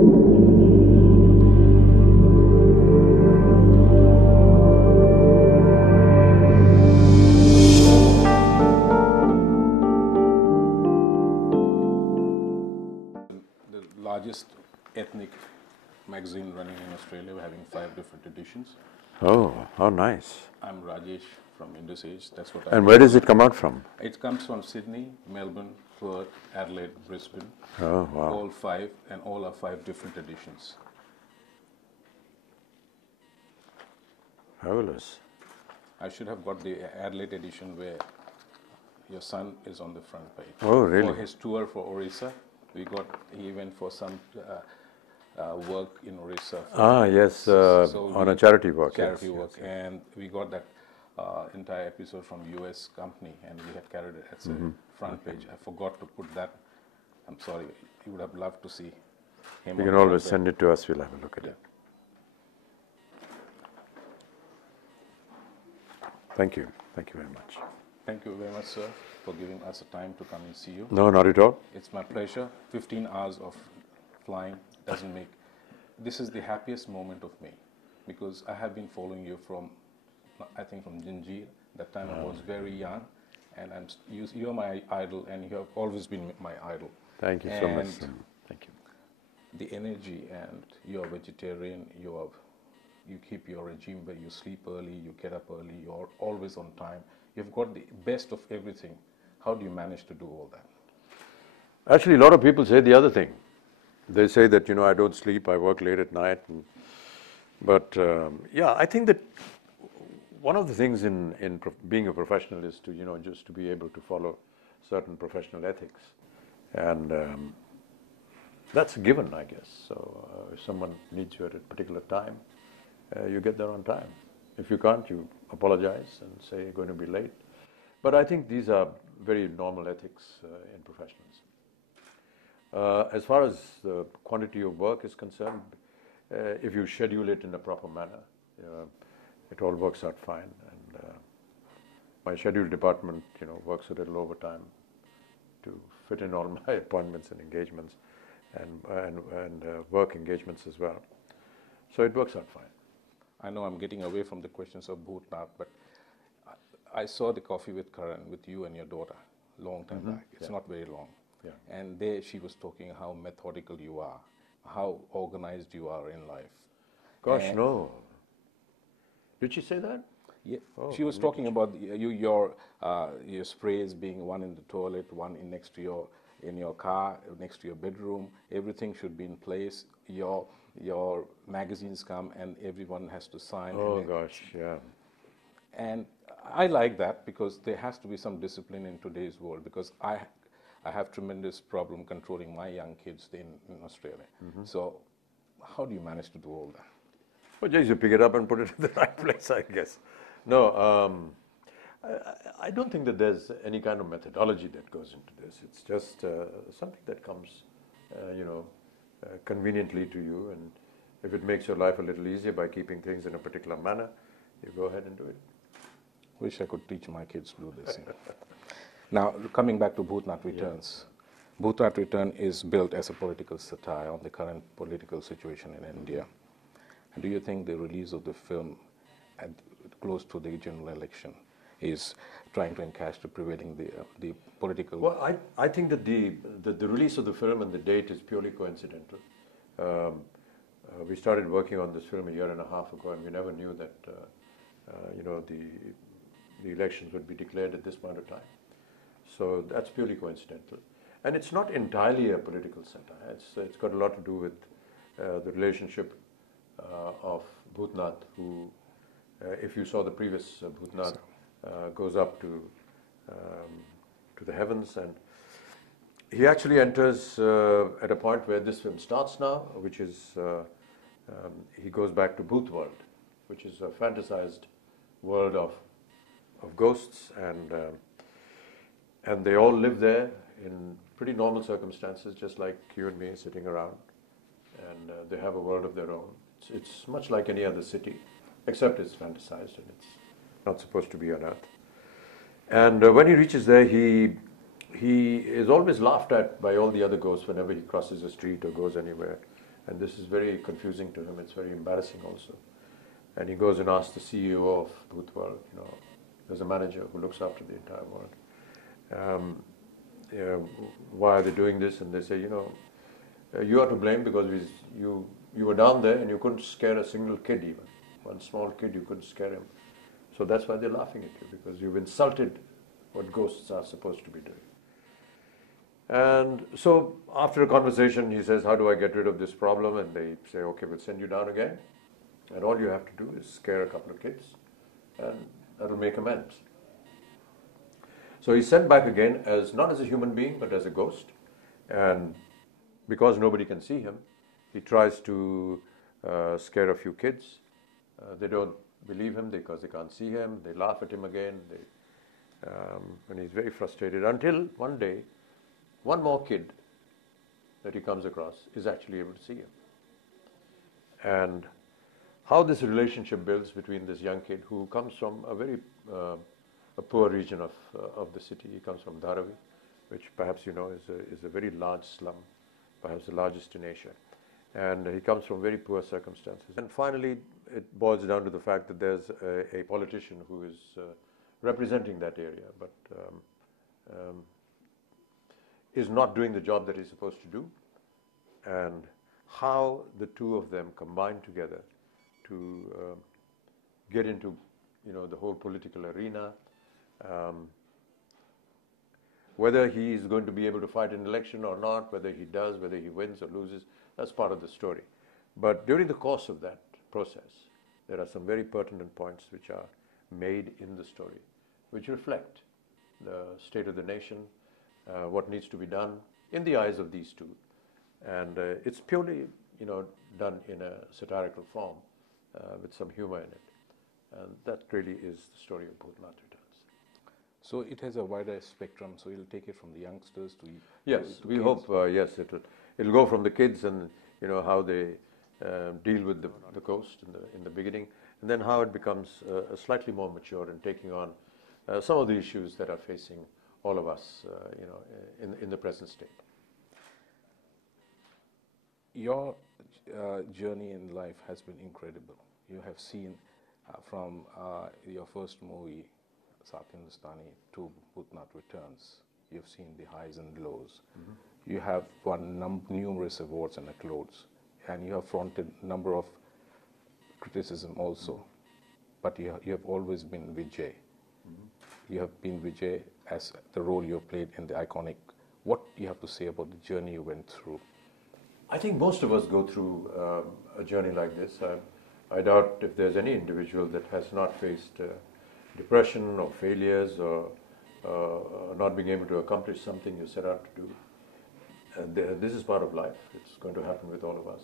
Largest ethnic magazine running in Australia. We're having 5 different editions. Oh, how nice. I'm Rajesh from Indus. That's what And where does it come out from? It comes from Sydney, Melbourne, Perth, Adelaide, Brisbane. Oh, wow. All 5, and all are 5 different editions. Fabulous. I should have got the Adelaide edition where your son is on the front page. Oh, really? For his tour for Orissa, he went for some work in Orissa. Yes, on a charity work. Charity yes, work, yes. and we got that entire episode from US company, and we had carried it as a front page. I forgot to put that. I'm sorry. You would have loved to see him. You can always send it to us. We'll have a look at it. Thank you. Thank you very much. Thank you very much, sir, for giving us a time to come and see you. No, not at all. It's my pleasure. 15 hours of flying doesn't make... This is the happiest moment of me, because I have been following you from, I think from Gingy. That time I was very young, and you're my idol, and you have always been my idol. Thank you so much. Thank you. The energy, and you're a vegetarian, you keep your regime where you sleep early, you get up early, you're always on time. You've got the best of everything. How do you manage to do all that? Actually, a lot of people say the other thing. They say that, I don't sleep, I work late at night. But yeah, I think that one of the things in being a professional is to, just to be able to follow certain professional ethics. And that's a given, I guess. So if someone needs you at a particular time, you get there on time. If you can't, you apologize and say you're going to be late. But I think these are very normal ethics in professionalism. As far as the quantity of work is concerned, if you schedule it in a proper manner, it all works out fine. And my schedule department, works a little overtime to fit in all my appointments and engagements and work engagements as well. So it works out fine. I know I'm getting away from the questions of Bhutnath, but I saw the Coffee with Karan with you and your daughter long time back. It's not very long. Yeah. And there she was talking how methodical you are, how organized you are in life. Gosh, no. Did she say that? Yeah. She was talking about your sprays being one in the toilet, one next to in your car, next to your bedroom. Everything should be in place. Your magazines come and everyone has to sign. Oh gosh, yeah. And I like that, because there has to be some discipline in today's world, because I have tremendous problem controlling my young kids in Australia. So how do you manage to do all that? Well, just you pick it up and put it in the right place, I guess. No, I don't think that there's any kind of methodology that goes into this. It's just something that comes, conveniently to you, and if it makes your life a little easier by keeping things in a particular manner, you go ahead and do it. Wish I could teach my kids to do this. Now, coming back to Bhutnath Returns. Yeah. Bhutnath Return is built as a political satire on the current political situation in India. And do you think the release of the film close to the general election is trying to encash the prevailing the political... Well, I think that the release of the film and the date is purely coincidental. We started working on this film a year and a half ago, and we never knew that the elections would be declared at this point of time. So that's purely coincidental. And it's not entirely a political satire. It's got a lot to do with the relationship of Bhutnath, who, if you saw the previous Bhutnath, goes up to the heavens, and he actually enters at a point where this film starts now, which is he goes back to Bhut world, which is a fantasized world of ghosts, and they all live there in pretty normal circumstances, just like you and me sitting around, and they have a world of their own. It's much like any other city, except it's fantasized and it's not supposed to be on Earth. And when he reaches there, he is always laughed at by all the other ghosts whenever he crosses the street or goes anywhere. And this is very confusing to him. It's very embarrassing also. And he goes and asks the CEO of Bhoot World, there's a manager who looks after the entire world. Why are they doing this? And they say, you are to blame because you were down there and you couldn't scare a single kid even. One small kid, you couldn't scare him. So that's why they're laughing at you, because you've insulted what ghosts are supposed to be doing. And so after a conversation, he says, how do I get rid of this problem? And they say, okay, we'll send you down again. And all you have to do is scare a couple of kids, and that'll make amends. So he's sent back again, not as a human being, but as a ghost. And because nobody can see him, he tries to scare a few kids. They don't believe him because they can't see him. They laugh at him again. And he's very frustrated until one day, one more kid that he comes across is actually able to see him. And how this relationship builds between this young kid who comes from a very a poor region of the city. He comes from Dharavi, which perhaps is a very large slum, perhaps the largest in Asia. And he comes from very poor circumstances. And finally, it boils down to the fact that there's a politician who is representing that area, but is not doing the job that he's supposed to do, and how the two of them combine together to get into the whole political arena. Whether he is going to be able to fight an election or not, whether he does, whether he wins or loses, that's part of the story. But during the course of that process, there are some very pertinent points which are made in the story, which reflect the state of the nation, what needs to be done in the eyes of these two. And it's purely, done in a satirical form with some humor in it. And that really is the story of Bhoot Returns. So it has a wider spectrum, so you'll take it from the youngsters to yes, to we kids. hope, yes, it'll go from the kids and, how they deal with the ghost in the beginning, and then how it becomes slightly more mature and taking on some of the issues that are facing all of us, in the present state. Your journey in life has been incredible. You have seen from your first movie, South Hindustani, to Bhoot Returns. You've seen the highs and lows. Mm-hmm. You have won numerous awards and accolades, and you have fronted a number of criticism also. But you have always been Vijay. Mm-hmm. You have been Vijay as the role you have played in the iconic. What do you have to say about the journey you went through? I think most of us go through a journey like this. I doubt if there's any individual that has not faced depression or failures or not being able to accomplish something you set out to do. And this is part of life. It's going to happen with all of us.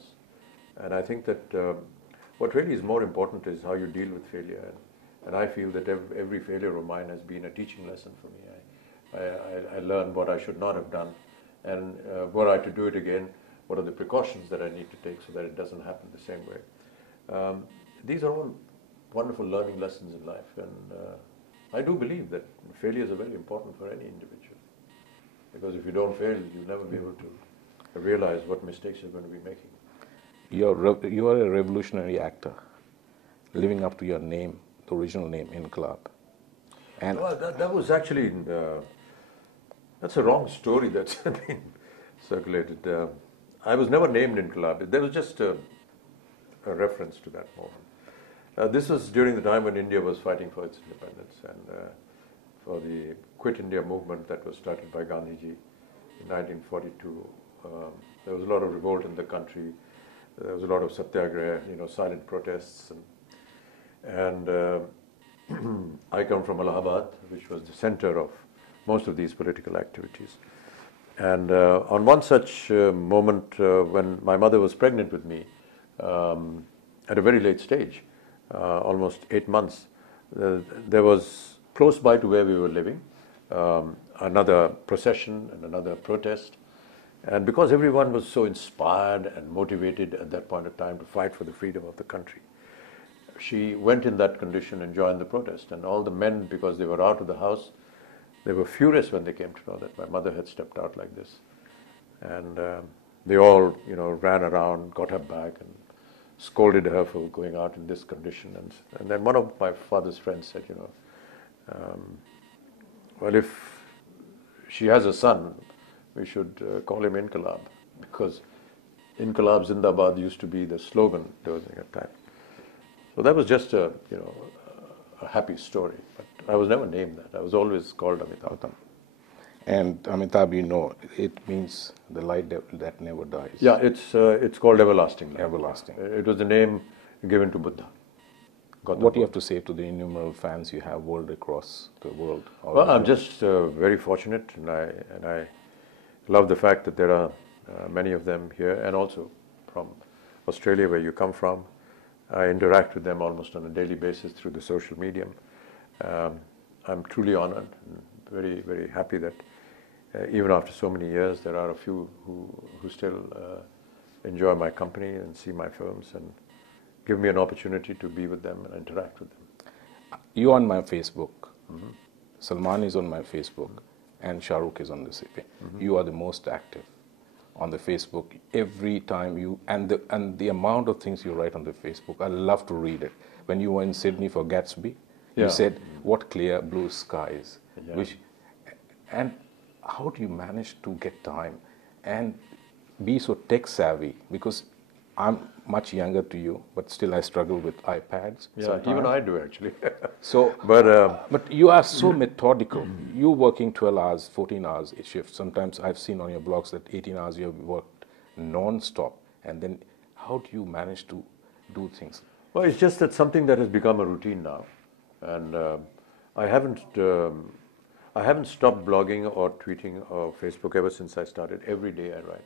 And I think that what really is more important is how you deal with failure. And I feel that every failure of mine has been a teaching lesson for me. I learned what I should not have done, and were I to do it again, what are the precautions that I need to take so that it doesn't happen the same way. These are all wonderful learning lessons in life, and I do believe that failures are very important for any individual, because if you don't fail, you'll never be able to realize what mistakes you're going to be making. You are a revolutionary actor, living up to your name, the original name, Inqilab. And well, that was actually, that's a wrong story that's been circulated. I was never named Inqilab. There was just a reference to that moment. This was during the time when India was fighting for its independence and for the Quit India movement that was started by Gandhiji in 1942. There was a lot of revolt in the country. There was a lot of satyagraha, silent protests. And I come from Allahabad, which was the center of most of these political activities. And on one such moment, when my mother was pregnant with me, at a very late stage, almost 8 months, there was close by to where we were living, another procession and another protest. And because everyone was so inspired and motivated at that point of time to fight for the freedom of the country, she went in that condition and joined the protest. And all the men, because they were out of the house, they were furious when they came to know that my mother had stepped out like this. And they all, ran around, got her back, and scolded her for going out in this condition. And then one of my father's friends said, well, if she has a son, we should call him Inqilab, because Inqilab Zindabad used to be the slogan during that time. So that was just a happy story. But I was never named that. I was always called Amitabh. And Amitabh, it means the light that never dies. Yeah, it's called everlasting light. Everlasting. It was the name given to Buddha. What do you have to say to the innumerable fans you have world across the world? Well, I'm just very fortunate, and I love the fact that there are many of them here, and also from Australia, where you come from. I interact with them almost on a daily basis through the social medium. I'm truly honored and very, very happy that even after so many years, there are a few who still enjoy my company and see my films and give me an opportunity to be with them and interact with them. You're on my Facebook. Mm-hmm. Salman is on my Facebook, and Shah Rukh is on the CP. Mm-hmm. You are the most active on the Facebook. Every time you and the amount of things you write on the Facebook, I love to read it. When you were in Sydney for Gatsby, you said, "What clear blue skies." Yeah. And how do you manage to get time and be so tech savvy? Because I'm much younger to you, but still I struggle with iPads. Yeah, sometimes. Even I do actually. So, but you are so methodical. You're working 12 hours, 14 hours a shift. Sometimes I've seen on your blogs that 18 hours you have worked non-stop. And then how do you manage to do things? Well, it's just that something that has become a routine now. And I haven't stopped blogging or tweeting or Facebook ever since I started. Every day I write.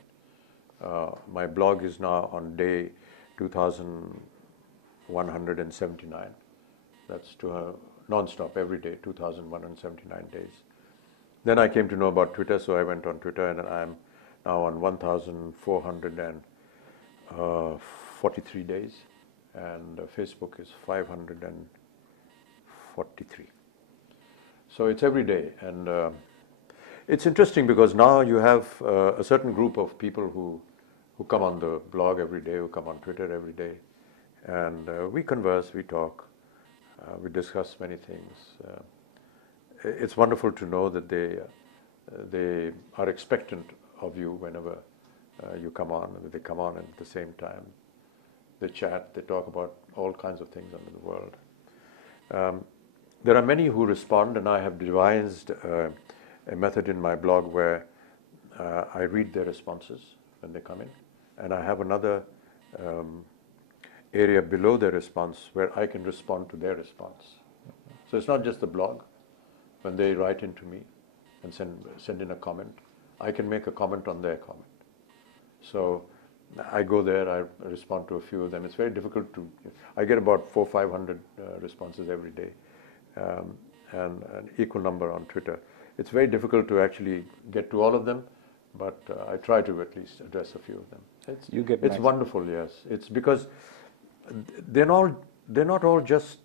My blog is now on day 2179. That's non-stop every day, 2179 days. Then I came to know about Twitter, so I went on Twitter, and I'm now on 1443 days, and Facebook is 543. So it's every day, and it's interesting because now you have a certain group of people who come on the blog every day, who come on Twitter every day, and we converse, we talk, we discuss many things. It's wonderful to know that they are expectant of you whenever you come on, and they come on at the same time. They chat, they talk about all kinds of things under the world. There are many who respond, and I have devised a method in my blog where I read their responses when they come in, and I have another area below their response where I can respond to their response. So it's not just the blog. When they write into me and send in a comment, I can make a comment on their comment. So I go there, I respond to a few of them. It's very difficult to, I get about 400 or 500 responses every day, and an equal number on Twitter. It's very difficult to actually get to all of them, but I try to at least address a few of them. It's wonderful, yes. It's because they're not all just,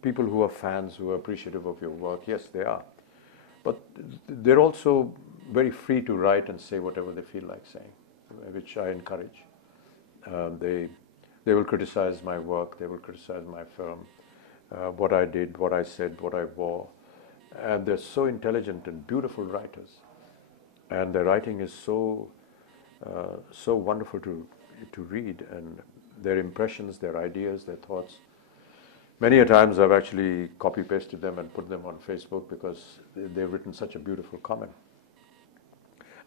people who are fans, who are appreciative of your work. Yes, they are. But they're also very free to write and say whatever they feel like saying, which I encourage. They will criticize my work, they will criticize my film, what I did, what I said, what I wore. And they're so intelligent and beautiful writers. And their writing is so wonderful to read, and their impressions, their ideas, their thoughts. Many a times I've actually copy-pasted them and put them on Facebook because they've written such a beautiful comment.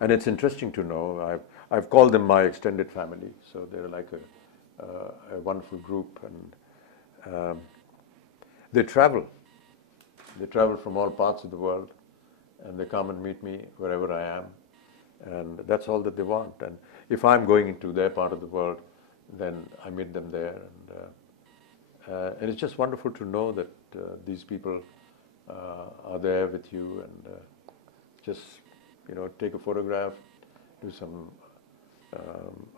And it's interesting to know, I've called them my extended family, so they're like a wonderful group, and they travel. They travel from all parts of the world, and they come and meet me wherever I am, and that's all that they want. And if I'm going into their part of the world, then I meet them there, and it's just wonderful to know that these people are there with you, and just take a photograph, do some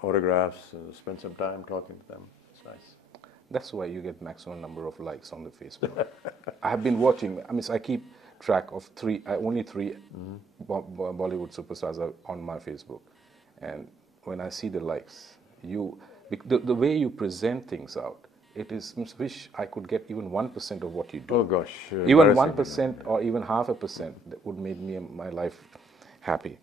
autographs, and spend some time talking to them. It's nice. That's why you get maximum number of likes on the Facebook. I have been watching. I keep track of only three Bollywood superstars are on my Facebook, and when I see the likes, the way you present things out, it is, wish I could get even 1% of what you do. Oh gosh. Even 1% or even half a percent, that would make me my life happy.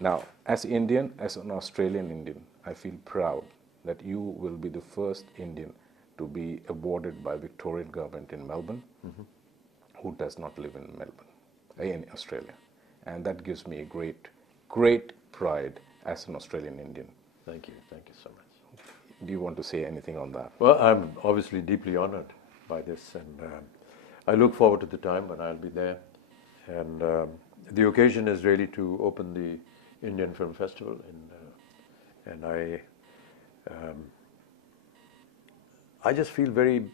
Now, as Indian, as an Australian Indian, I feel proud that you will be the first Indian to be awarded by Victorian government in Melbourne, who does not live in Melbourne, in Australia. And that gives me a great, great pride as an Australian Indian. Thank you so much. Do you want to say anything on that? Well, I'm obviously deeply honored by this, and I look forward to the time when I'll be there. And the occasion is really to open the Indian Film Festival, and I just feel very,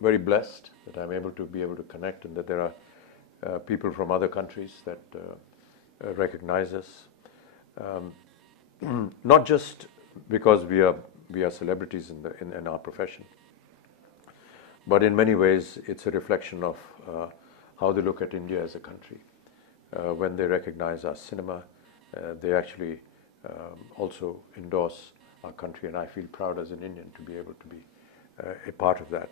very blessed that I'm able to connect, and that there are people from other countries that recognize us. Not just because we are celebrities in our profession, but in many ways it's a reflection of how they look at India as a country. When they recognize our cinema, they actually also endorse our country, and I feel proud as an Indian to be able to be a part of that.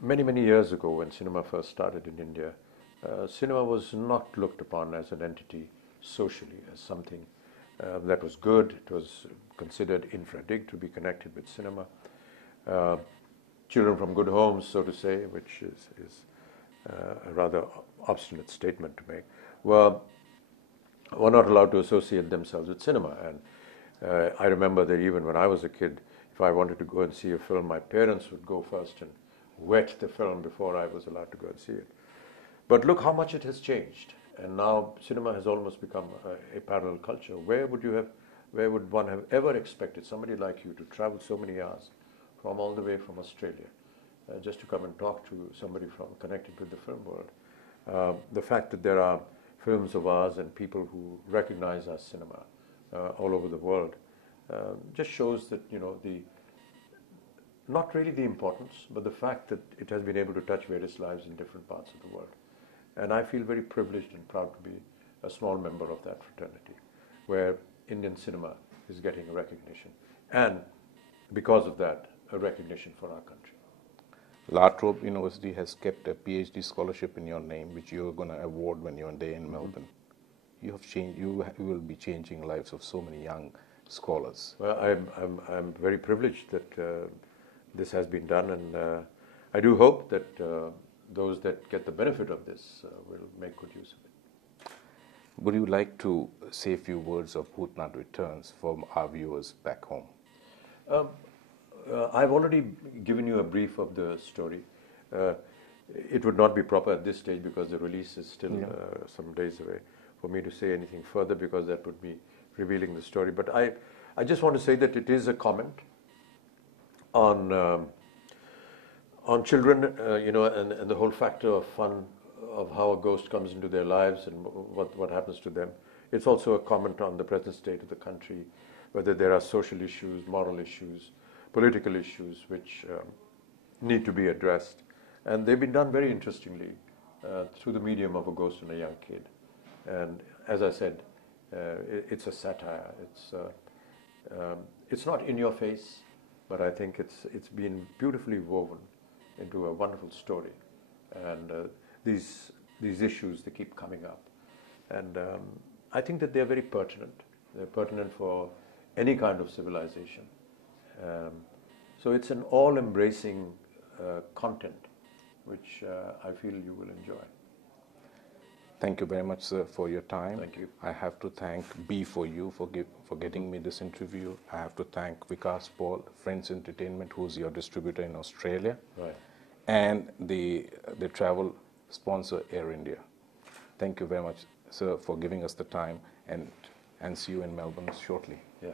Many years ago, when cinema first started in India, cinema was not looked upon as an entity socially, as something that was good. It was considered infra-dig to be connected with cinema. Children from good homes, so to say, which is a rather obstinate statement to make, were not allowed to associate themselves with cinema. And I remember that even when I was a kid, if I wanted to go and see a film, my parents would go first and wet the film before I was allowed to go and see it. But look how much it has changed. And now cinema has almost become a parallel culture. Where would one have ever expected somebody like you to travel so many hours from all the way from Australia just to come and talk to somebody connected with the film world? The fact that there are films of ours and people who recognize our cinema all over the world just shows that, not really the importance, but the fact that it has been able to touch various lives in different parts of the world. And I feel very privileged and proud to be a small member of that fraternity, where Indian cinema is getting a recognition, and because of that, a recognition for our country. La Trobe University has kept a PhD scholarship in your name, which you're going to award when you're there in Melbourne. You have changed. You will be changing lives of so many young scholars. Well, I'm very privileged that this has been done, and I do hope that those that get the benefit of this will make good use of it. Would you like to say a few words of Bhootnath Returns for our viewers back home? I've already given you a brief of the story. It would not be proper at this stage because the release is still some days away for me to say anything further, because that would be revealing the story. But I just want to say that it is a comment on children, and the whole factor of fun of how a ghost comes into their lives and what happens to them. It's also a comment on the present state of the country, whether there are social issues, moral issues, political issues which need to be addressed. And they've been done very interestingly through the medium of a ghost and a young kid. And as I said, it's a satire. It's not in your face, but I think it's been beautifully woven into a wonderful story. And these issues, they keep coming up. And I think that they're very pertinent. They're pertinent for any kind of civilization. So it's an all-embracing content, which I feel you will enjoy. Thank you very much, sir, for your time. Thank you. I have to thank B for you for getting me this interview. I have to thank Vikas Paul, Friends Entertainment, who's your distributor in Australia, Right. and the travel sponsor, Air India. Thank you very much, sir, for giving us the time, and see you in Melbourne shortly. Yeah.